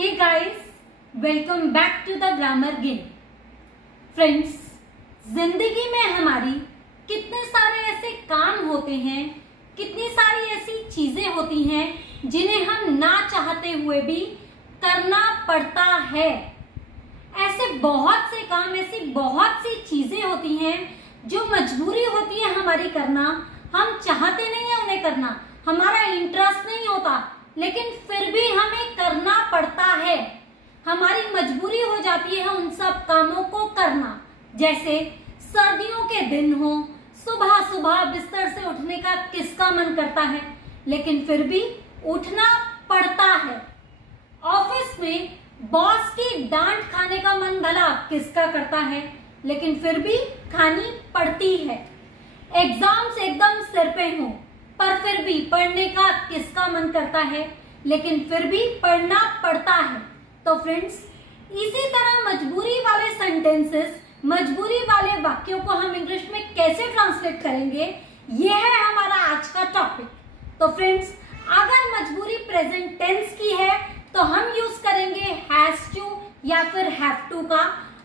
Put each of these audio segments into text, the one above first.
Hey guys, welcome back to the Grammar Game. Friends, जिंदगी में हमारी कितने सारे ऐसे काम होते हैं, कितनी सारी ऐसी चीजें होती हैं जिन्हें हम ना चाहते हुए भी करना पड़ता है। ऐसे बहुत से काम, ऐसी बहुत सी चीजें होती हैं जो मजबूरी होती है हमारी करना। हम चाहते नहीं है उन्हें करना, हमारा इंटरेस्ट नहीं होता, लेकिन फिर भी हमें करना पड़ता है। हमारी मजबूरी हो जाती है उन सब कामों को करना। जैसे सर्दियों के दिन हो, सुबह सुबह बिस्तर से उठने का किसका मन करता है, लेकिन फिर भी उठना पड़ता है। ऑफिस में बॉस की डांट खाने का मन भला किसका करता है, लेकिन फिर भी खानी पड़ती है। एग्जाम्स एकदम सिर पे हो, पर फिर भी पढ़ने का किसका मन करता है, लेकिन फिर भी पढ़ना पड़ता है। तो फ्रेंड्स, इसी तरह मजबूरी वाले सेंटेंसेस, मजबूरी वाले वाक्यों को हम इंग्लिश में कैसे ट्रांसलेट करेंगे, यह है हमारा आज का टॉपिक। तो फ्रेंड्स, अगर मजबूरी प्रेजेंट टेंस की है तो हम यूज करेंगे हैज टू या फिर हैव टू का,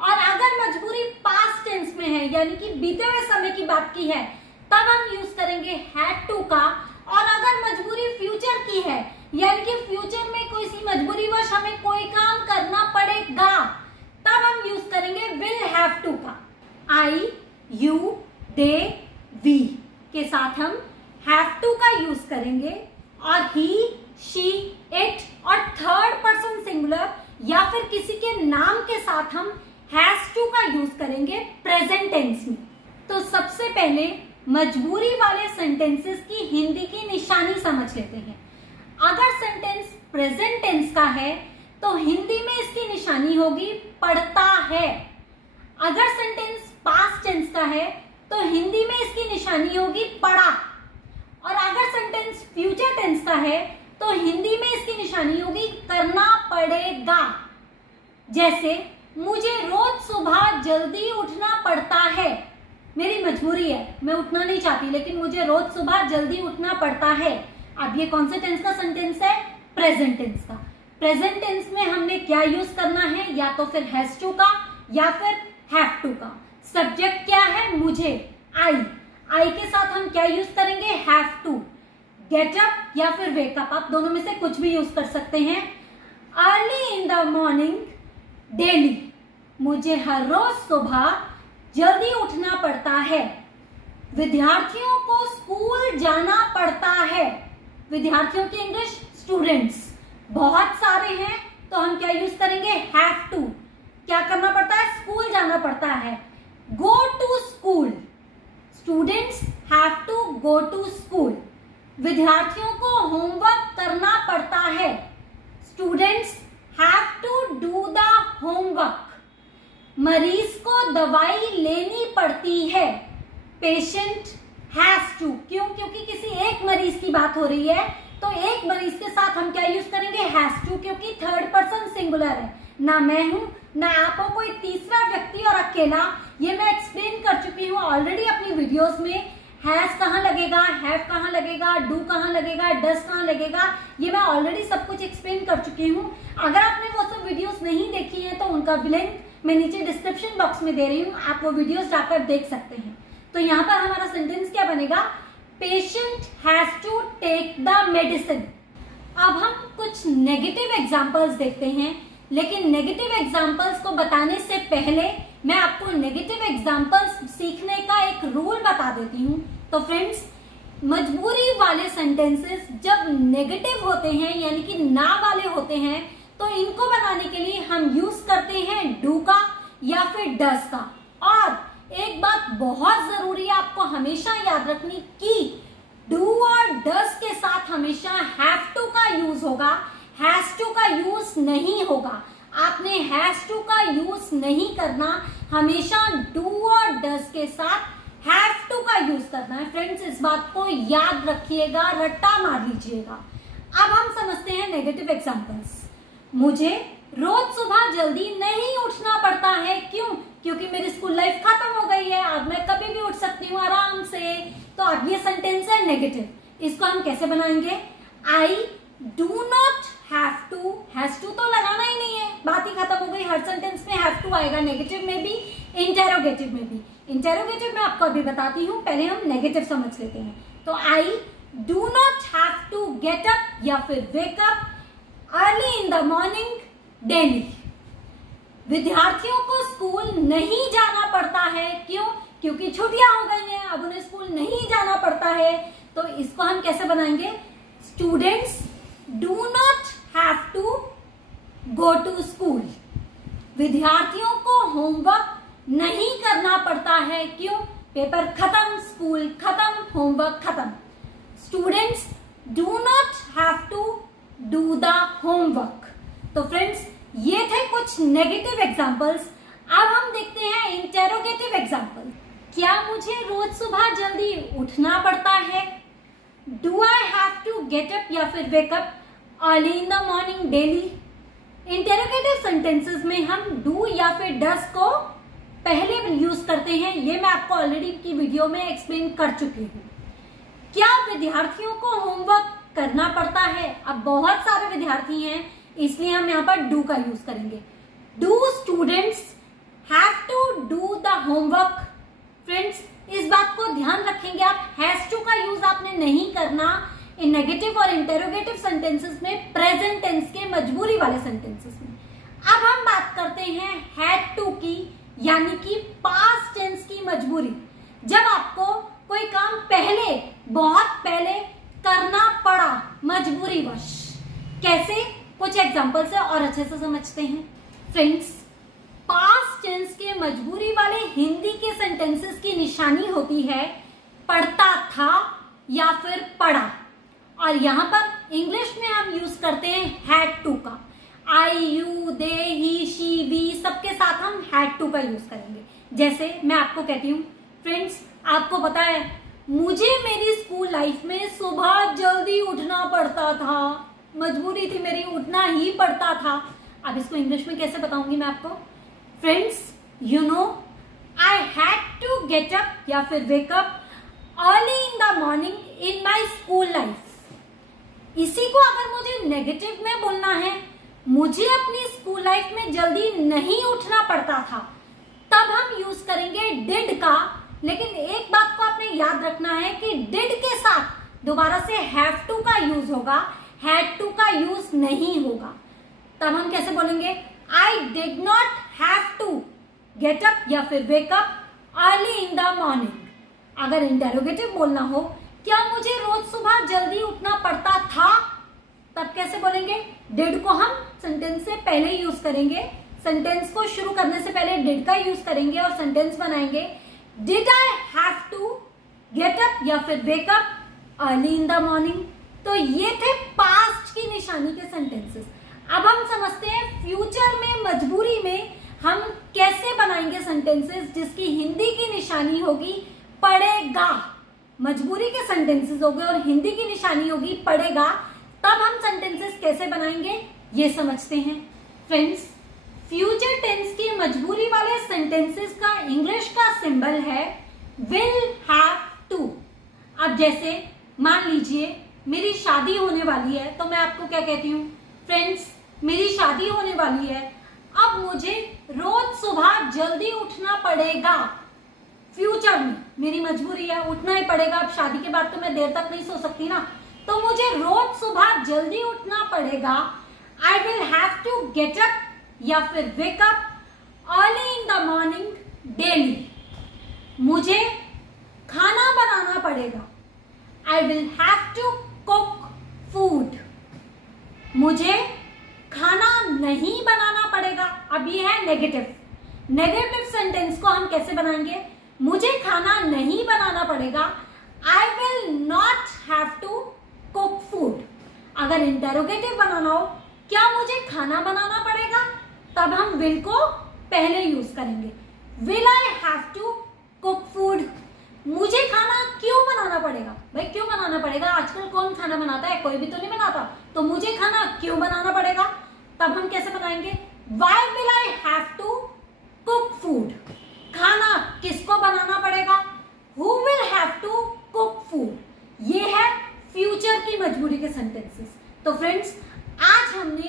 और अगर मजबूरी पास्ट टेंस में है यानी कि बीते हुए समय की बात की है तब हम यूज करेंगे हैड टू का। और अगर मजबूरी फ्यूचर की है यानी कि फ्यूचर में कोई सी मजबूरीवश हमें कोई काम करना पड़ेगा तब हम यूज करेंगे विल हैव टू का। आई, यू, दे, वी के साथ हम हैव टू का यूज करेंगे, और ही, शी, इट और थर्ड पर्सन सिंगुलर या फिर किसी के नाम के साथ हम हैज टू का यूज करेंगे प्रेजेंट टेंस में। तो सबसे पहले मजबूरी वाले सेंटेंसेस की हिंदी की निशानी समझ लेते हैं। अगर सेंटेंस प्रेजेंट टेंस का है तो हिंदी में इसकी निशानी होगी पढ़ता है। अगर सेंटेंस पास्ट टेंस का है तो हिंदी में इसकी निशानी होगी पढ़ा। और अगर सेंटेंस फ्यूचर टेंस का है तो हिंदी में इसकी निशानी होगी करना पड़ेगा। जैसे मुझे रोज सुबह जल्दी उठना पड़ता है, मेरी मजबूरी है, मैं उठना नहीं चाहती लेकिन मुझे रोज सुबह जल्दी उठना पड़ता है। अब ये कौन से टेंस का सेंटेंस है? प्रेजेंट टेंस का। प्रेजेंट टेंस में हमने क्या यूज करना है? या तो फिर हैज टू का या फिर हैव टू का। सब्जेक्ट क्या है? मुझे, आई। आई के साथ हम क्या यूज करेंगे? Have to. गेट अप या फिर वेक अप, आप दोनों में से कुछ भी यूज कर सकते हैं। Early in the morning, daily, मुझे हर रोज सुबह जल्दी उठना पड़ता है। विद्यार्थियों को स्कूल जाना पड़ता है। विद्यार्थियों की इंग्लिश स्टूडेंट्स बहुत सारे हैं तो हम क्या यूज करेंगे? Have to. क्या करना पड़ता है? स्कूल जाना पड़ता है। Go to school, students have to go to school. विद्यार्थियों को होमवर्क करना पड़ता है। Students have to do the homework. मरीज को दवाई लेनी पड़ती है। Patient has to. क्यों? क्योंकि किसी एक मरीज की बात हो रही है तो एक मरीज के साथ हम क्या यूज करेंगे? हैज टू, क्योंकि थर्ड पर्सन सिंगुलर है। ना मैं हूं, ना आप हो, कोई तीसरा व्यक्ति और अकेला। ये मैं एक्सप्लेन कर चुकी हूँ ऑलरेडी अपनी वीडियोस में। हैज कहाँ लगेगा, हैव कहाँ लगेगा, डू कहाँ लगेगा, डज कहाँ लगेगा, ये मैं ऑलरेडी सब कुछ एक्सप्लेन कर चुकी हूँ। अगर आपने वो सब वीडियोस नहीं देखी है तो उनका लिंक मैं नीचे डिस्क्रिप्शन बॉक्स में दे रही हूँ, आप वो वीडियोस जाकर देख सकते हैं। तो यहाँ पर हमारा सेंटेंस क्या बनेगा? Patient has to take the medicine. अब हम कुछ नेगेटिव एग्जांपल्स देखते हैं, लेकिन नेगेटिव एग्जांपल्स को बताने से पहले मैं आपको नेगेटिव एग्जांपल्स सीखने का एक रूल बता देती हूँ। तो फ्रेंड्स, मजबूरी वाले सेंटेंसेस जब नेगेटिव होते हैं यानी कि ना वाले होते हैं तो इनको बनाने के लिए हम यूज करते हैं डू का या फिर डज का। और एक बात बहुत जरूरी है आपको हमेशा याद रखनी कि डू और डज के साथ हमेशा हैव टू का यूज होगा, हैज टू का यूज नहीं होगा। आपने हैज टू का यूज नहीं करना, हमेशा डू और डज के साथ हैव टू का यूज करना है। फ्रेंड्स, इस बात को याद रखिएगा, रट्टा मार लीजिएगा। अब हम समझते हैं नेगेटिव एग्जांपल्स। मुझे रोज सुबह जल्दी नहीं उठना पड़ता है। क्यों? क्योंकि मेरी स्कूल लाइफ खत्म हो गई है, अब मैं कभी भी उठ सकती हूँ आराम से। तो अब ये सेंटेंस है नेगेटिव। इसको हम कैसे बनाएंगे? I do not have to, has to तो लगाना ही नहीं है, बात ही खत्म हो गई। हर सेंटेंस में हैव टू आएगा, नेगेटिव में भी, इंटेरोगेटिव में भी। इंटेरोगेटिव में आपको अभी बताती हूँ, पहले हम नेगेटिव समझ लेते हैं। तो I do not have to get up या फिर wake up early in the morning daily. विद्यार्थियों को स्कूल नहीं जाना पड़ता है, क्यों? क्योंकि छुट्टियां हो गई हैं, अब उन्हें स्कूल नहीं जाना पड़ता है। तो इसको हम कैसे बनाएंगे? Students do not have to go to school. विद्यार्थियों को होमवर्क नहीं करना पड़ता है, क्यों? पेपर खत्म, स्कूल खत्म, होमवर्क खत्म। Students do not have to do the homework. तो फ्रेंड्स, ये थे कुछ नेगेटिव एग्जाम्पल्स। अब हम देखते हैं इंटेरोगेटिव एग्जाम्पल। क्या मुझे रोज सुबह जल्दी उठना पड़ता है? Do I have to get up या फिर wake up early in the morning daily. Interrogative sentences में हम डू या फिर डस को पहले यूज करते हैं, ये मैं आपको ऑलरेडी की वीडियो में एक्सप्लेन कर चुकी हूँ। क्या विद्यार्थियों को होमवर्क करना पड़ता है? अब बहुत सारे विद्यार्थी हैं, इसलिए हम यहाँ पर डू का यूज करेंगे। Do students have to do the homework. Friends, इस बात को ध्यान रखेंगे आप, हैज टू का यूज आपने नहीं करना इन नेगेटिव और इंटेरोगेटिव सेंटेंसेस में, प्रेजेंट टेंस के मजबूरी वाले सेंटेंसेस में। अब हम बात करते हैं हैड टू की, यानी कि पास्ट टेंस की मजबूरी। जब आपको कोई काम पहले, बहुत पहले करना पड़ा मजबूरीवश। कैसे? कुछ एग्जांपल से और अच्छे से समझते हैं। फ्रेंड्स, पास्ट टेंस के मजबूरी वाले हिंदी के सेंटेंसेस की निशानी होती है पढ़ता था या फिर पढ़ा, और यहां पर इंग्लिश में हम यूज करते हैं हैड टू का। I, you, they, he, she, we सबके साथ हम हैड टू का यूज करेंगे। जैसे मैं आपको कहती हूँ, फ्रेंड्स आपको पता है मुझे मेरी स्कूल लाइफ में सुबह जल्दी उठना पड़ता था, मजबूरी थी मेरी, उठना ही पड़ता था। अब इसको इंग्लिश में कैसे बताऊंगी मैं आपको? Friends, you know I had to get up या फिर wake up early in the morning in my school life. इसी को अगर मुझे नेगेटिव में बोलना है, मुझे अपनी स्कूल लाइफ में जल्दी नहीं उठना पड़ता था, तब हम यूज करेंगे डिड का। लेकिन एक बात को आपने याद रखना है कि डिड के साथ दोबारा से हैव टू का यूज होगा, हैड टू का यूज नहीं होगा। तब हम कैसे बोलेंगे? I did not have to get up या फिर wake up early in the morning. अगर इंटेरोगेटिव बोलना हो, क्या मुझे रोज सुबह जल्दी उठना पड़ता था, तब कैसे बोलेंगे? डिड को हम सेंटेंस से पहले यूज करेंगे, सेंटेंस को शुरू करने से पहले डिड का यूज करेंगे और सेंटेंस बनाएंगे। Did I have to get up या फिर wake up early in the morning. तो ये थे पास्ट की निशानी के सेंटेंसेस। अब हम समझते हैं फ्यूचर में मजबूरी में हम कैसे बनाएंगे सेंटेंसेस जिसकी हिंदी की निशानी होगी पड़ेगा। मजबूरी के सेंटेंसेस हो गए और हिंदी की निशानी होगी पड़ेगा, तब हम सेंटेंसेस कैसे बनाएंगे ये समझते हैं। फ्रेंड्स, फ्यूचर टेंस की मजबूरी वाले सेंटेंसेस का इंग्लिश का सिंबल है विल हैव टू। अब जैसे मान लीजिए मेरी शादी होने वाली है, तो मैं आपको क्या कहती हूँ? फ्रेंड्स, मेरी शादी होने वाली है, अब मुझे रोज सुबह जल्दी उठना पड़ेगा। फ्यूचर में मेरी मजबूरी है, उठना ही पड़ेगा। अब शादी के बाद तो मैं देर तक नहीं सो सकती ना, तो मुझे रोज सुबह जल्दी उठना पड़ेगा। I will have to get up या फिर wake up early in the morning daily. मुझे खाना बनाना पड़ेगा। I will have to cook food. मुझे खाना नहीं बनाना पड़ेगा। अब ये है नेगेटिव। नेगेटिव सेंटेंस को हम कैसे बनाएंगे? मुझे खाना नहीं बनाना पड़ेगा। I will not have to cook food. अगर इंटेरोगेटिव बनाना हो, क्या मुझे खाना बनाना पड़ेगा, तब हम विल को पहले यूज करेंगे। Will I have to cook food. मुझे खाना क्यों बनाना पड़ेगा? भाई क्यों बनाना पड़ेगा? आजकल कौन खाना बनाता है? कोई भी तो नहीं बनाता। तो मुझे खाना क्यों बनाना पड़ेगा, तब हम कैसे बनाएंगे? Why will I have to cook food. खाना किसको बनाना पड़ेगा? Who will have to cook food. ये है फ्यूचर की मजबूरी के सेंटेंसेस। तो फ्रेंड्स, आज हमने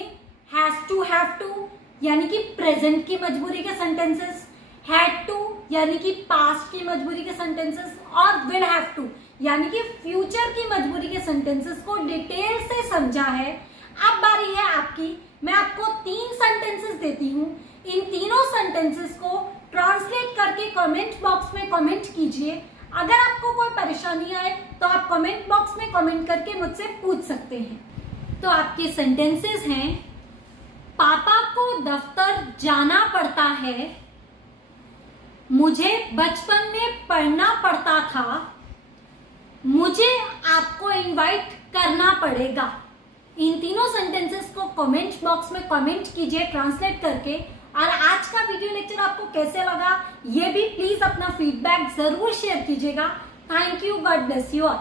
हैज टू, हैव टू यानी कि प्रेजेंट की मजबूरी के सेंटेंसेस, हैड टू यानी कि पास्ट की मजबूरी के सेंटेंसेस और विल हैव टू यानी कि फ्यूचर की मजबूरी के सेंटेंसेस को डिटेल से समझा है। अब बारी है आपकी। मैं आपको 3 सेंटेंसेस देती हूँ। इन तीनों सेंटेंसेस को ट्रांसलेट करके कमेंट बॉक्स में कमेंट कीजिए। अगर आपको कोई परेशानी आए तो आप कमेंट बॉक्स में कमेंट करके मुझसे पूछ सकते हैं। तो आपके सेंटेंसेस हैं, पापा को दफ्तर जाना पड़ता है, मुझे बचपन में पढ़ना पड़ता था, मुझे आपको इनवाइट करना पड़ेगा। इन तीनों सेंटेंसेस को कमेंट बॉक्स में कमेंट कीजिए ट्रांसलेट करके। और आज का वीडियो लेक्चर आपको कैसे लगा ये भी प्लीज अपना फीडबैक जरूर शेयर कीजिएगा। Thank you, God bless you all.